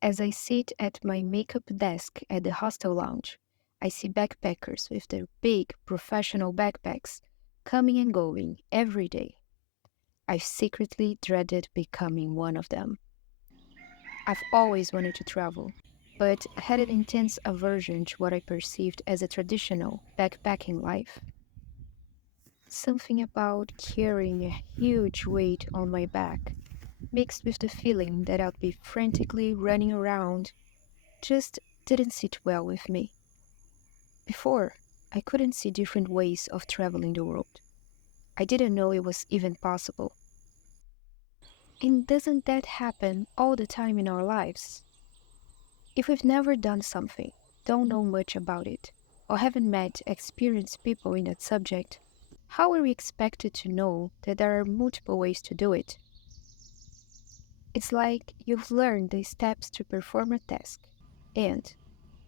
As I sit at my makeup desk at the hostel lounge, I see backpackers with their big professional backpacks coming and going every day. I've secretly dreaded becoming one of them. I've always wanted to travel, but had an intense aversion to what I perceived as a traditional backpacking life. Something about carrying a huge weight on my back, mixed with the feeling that I'd be frantically running around, just didn't sit well with me. Before, I couldn't see different ways of traveling the world. I didn't know it was even possible. And doesn't that happen all the time in our lives? If we've never done something, don't know much about it, or haven't met experienced people in that subject, how are we expected to know that there are multiple ways to do it? It's like you've learned the steps to perform a task, and,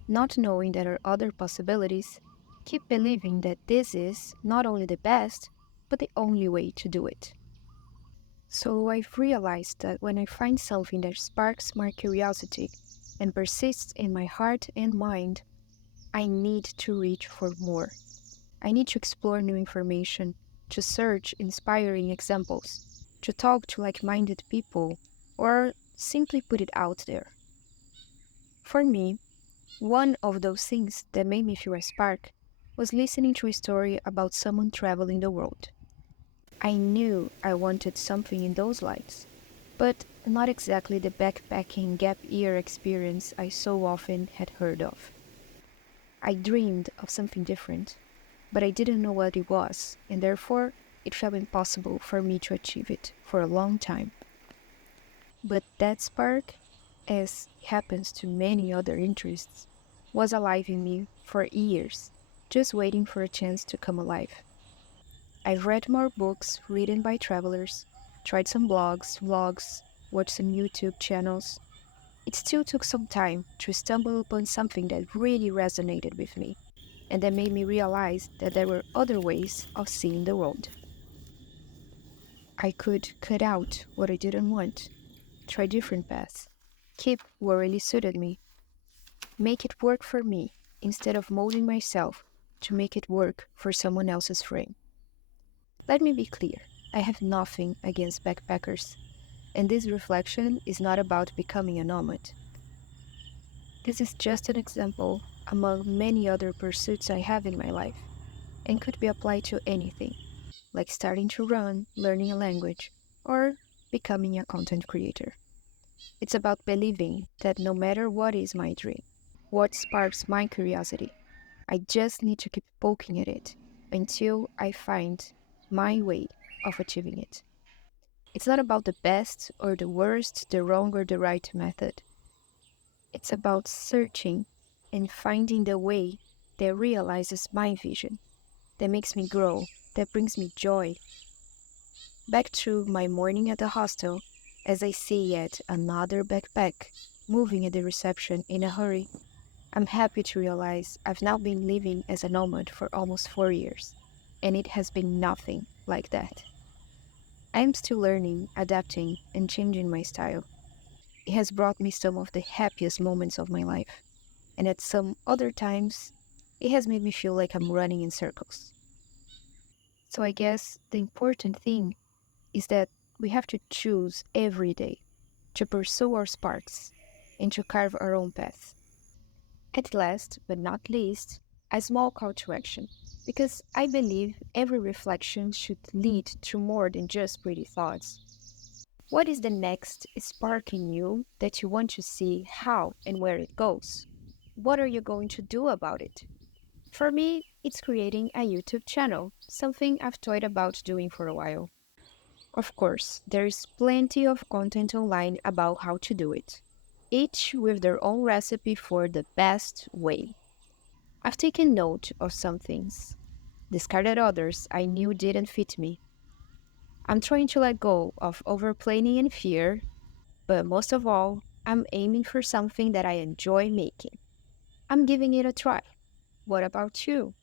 not knowing there are other possibilities, keep believing that this is not only the best, but the only way to do it. So I've realized that when I find something that sparks my curiosity and persists in my heart and mind, I need to reach for more. I need to explore new information, to search inspiring examples, to talk to like minded people, or simply put it out there. For me, one of those things that made me feel a spark was listening to a story about someone traveling the world. I knew I wanted something in those lines, but not exactly the backpacking gap year experience I so often had heard of. I dreamed of something different, but I didn't know what it was, and therefore it felt impossible for me to achieve it for a long time. But that spark, as happens to many other interests, was alive in me for years, just waiting for a chance to come alive. I've read more books written by travelers, tried some blogs, vlogs, watched some YouTube channels. It still took some time to stumble upon something that really resonated with me, and that made me realize that there were other ways of seeing the world. I could cut out what I didn't want, try different paths, keep what really suited me, make it work for me instead of molding myself to make it work for someone else's frame. Let me be clear, I have nothing against backpackers, and this reflection is not about becoming a nomad. This is just an example among many other pursuits I have in my life, and could be applied to anything, like starting to run, learning a language, or becoming a content creator. It's about believing that no matter what is my dream, what sparks my curiosity, I just need to keep poking at it until I find my way of achieving it. It's not about the best or the worst, the wrong or the right method. It's about searching and finding the way that realizes my vision, that makes me grow, that brings me joy. Back to my morning at the hostel, as I see yet another backpack moving at the reception in a hurry, I'm happy to realize I've now been living as a nomad for almost 4 years, and it has been nothing like that. I'm still learning, adapting, and changing my style. It has brought me some of the happiest moments of my life, and at some other times, it has made me feel like I'm running in circles. So I guess the important thing is that we have to choose every day to pursue our sparks and to carve our own path. At last, but not least, a small call to action, because I believe every reflection should lead to more than just pretty thoughts. What is the next spark in you that you want to see how and where it goes? What are you going to do about it? For me, it's creating a YouTube channel, something I've toyed about doing for a while. Of course, there is plenty of content online about how to do it, each with their own recipe for the best way. I've taken note of some things, discarded others I knew didn't fit me. I'm trying to let go of overplanning and fear, but most of all, I'm aiming for something that I enjoy making. I'm giving it a try. What about you?